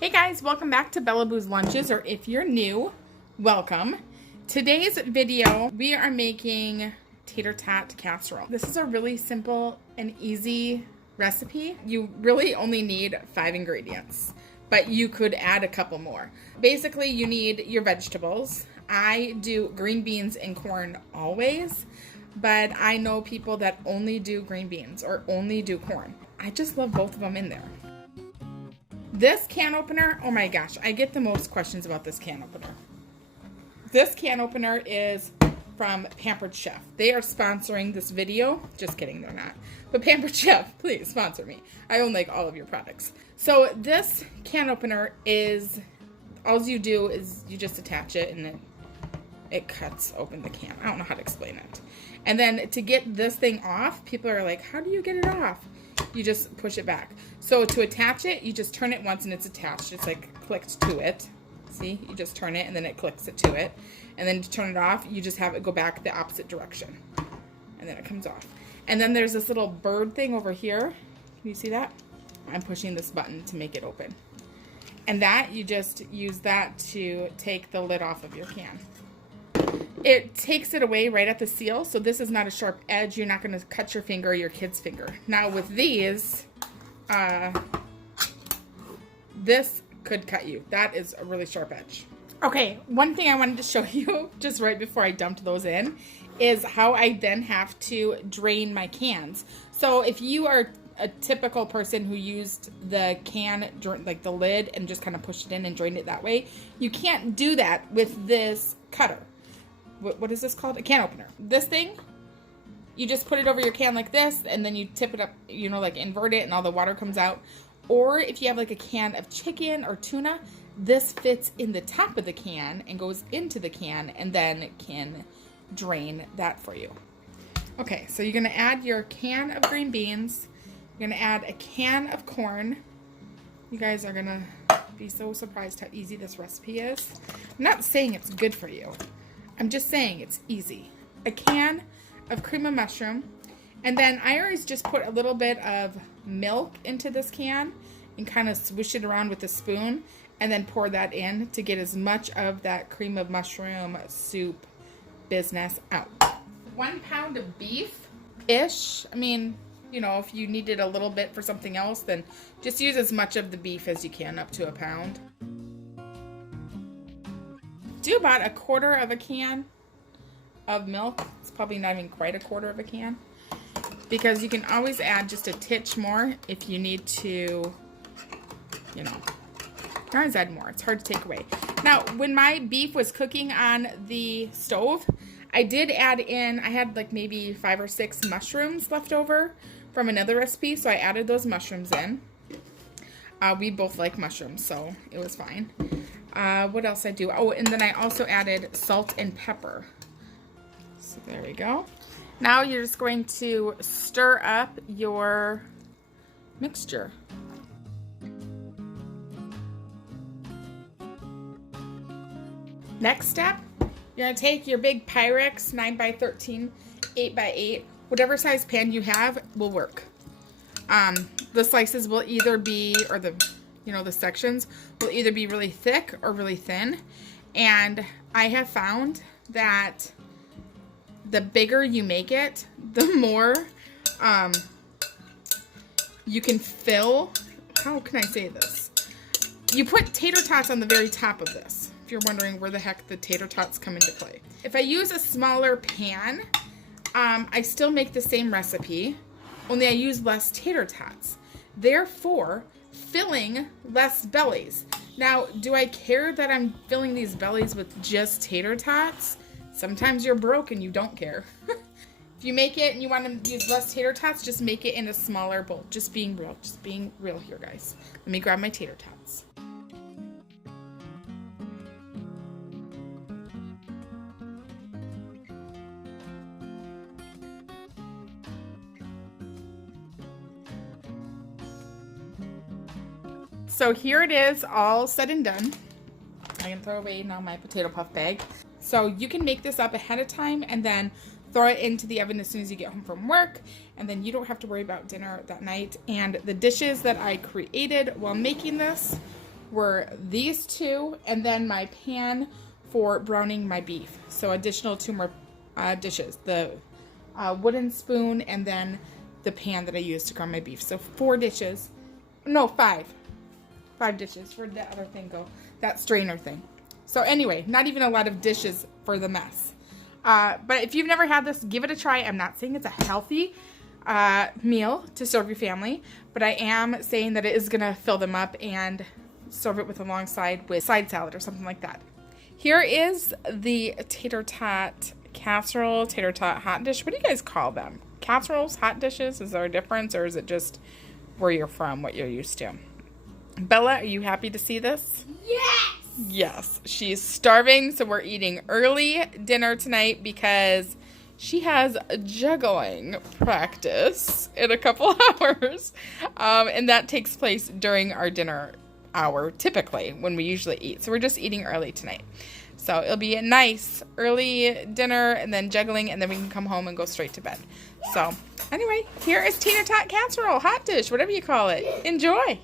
Hey guys, welcome back to Bella Boo's Lunches, or if you're new, welcome. Today's video, we are making Tater Tot Casserole. This is a really simple and easy recipe. You really only need 5 ingredients, but you could add a couple more. Basically, you need your vegetables. I do green beans and corn always, but I know people that only do green beans or only do corn. I just love both of them in there. This can opener, oh my gosh, I get the most questions about this can opener. This can opener is from Pampered Chef. They are sponsoring this video. Just kidding, they're not. But Pampered Chef, please sponsor me. I own like all of your products. So this can opener is, all you do is you just attach it and then it cuts open the can. I don't know how to explain it. And then to get this thing off, people are like, how do you get it off? You just push it back. So to attach it, you just turn it once and it's attached. It's like clicked to it. See, you just turn it and then it clicks it to it. And then to turn it off, you just have it go back the opposite direction. And then it comes off. And then there's this little bird thing over here. Can you see that? I'm pushing this button to make it open. And that, you just use that to take the lid off of your can. It takes it away right at the seal, so this is not a sharp edge. You're not going to cut your finger or your kid's finger. Now with these, this could cut you. That is a really sharp edge. Okay, one thing I wanted to show you just right before I dumped those in is how I then have to drain my cans. So if you are a typical person who used the can, like the lid, and just kind of pushed it in and drained it that way, you can't do that with this cutter. What is this called? A can opener. This thing, you just put it over your can like this, and then you tip it up, you know, like invert it, and all the water comes out. Or if you have like a can of chicken or tuna, this fits in the top of the can and goes into the can, and then can drain that for you. Okay, so you're gonna add your can of green beans. You're gonna add a can of corn. You guys are gonna be so surprised how easy this recipe is. I'm not saying it's good for you. I'm just saying it's easy. A can of cream of mushroom. And then I always just put a little bit of milk into this can and kind of swish it around with a spoon and then pour that in to get as much of that cream of mushroom soup business out. 1 pound of beef-ish. I mean, you know, if you needed a little bit for something else, then just use as much of the beef as you can, up to 1 pound. Do about 1/4 of a can of milk. It's probably not even quite 1/4 of a can, because you can always add just a titch more if you need to, you know, you can always add more. It's hard to take away. Now, when my beef was cooking on the stove, I did add in, I had like maybe 5 or 6 mushrooms left over from another recipe, so I added those mushrooms in. We both like mushrooms, so it was fine. What else I do? Oh, and then I also added salt and pepper. So there we go. Now you're just going to stir up your mixture. Next step, you're going to take your big Pyrex 9x13, 8x8, whatever size pan you have will work. The slices will either be, or the, you know, the sections will either be really thick or really thin. And I have found that the bigger you make it, the more you can fill. How can I say this? You put tater tots on the very top of this, if you're wondering where the heck the tater tots come into play. If I use a smaller pan, I still make the same recipe, only I use less tater tots. Therefore, filling less bellies. Now, do I care that I'm filling these bellies with just tater tots? Sometimes you're broke and you don't care. If you make it and you want to use less tater tots, just make it in a smaller bowl. Just being real here, guys. Let me grab my tater tots. So here it is, all said and done. I can throw away now my potato puff bag. So you can make this up ahead of time and then throw it into the oven as soon as you get home from work, and then you don't have to worry about dinner that night. And the dishes that I created while making this were these two, and then my pan for browning my beef. So additional 2 more dishes. The wooden spoon, and then the pan that I used to brown my beef. So 4 dishes. No, 5. 5 dishes. Where'd that other thing go? That strainer thing. So anyway, not even a lot of dishes for the mess. But if you've never had this, give it a try. I'm not saying it's a healthy meal to serve your family, but I am saying that it is going to fill them up, and serve it with alongside with side salad or something like that. Here is the tater tot casserole, tater tot hot dish. What do you guys call them? Casseroles, hot dishes? Is there a difference, or is it just where you're from, what you're used to? Bella, are you happy to see this? Yes! Yes, she's starving, so we're eating early dinner tonight because she has juggling practice in a couple hours, and that takes place during our dinner hour, typically, when we usually eat. So we're just eating early tonight. So it'll be a nice early dinner, and then juggling, and then we can come home and go straight to bed. So anyway, here is tater tot casserole, hot dish, whatever you call it. Enjoy!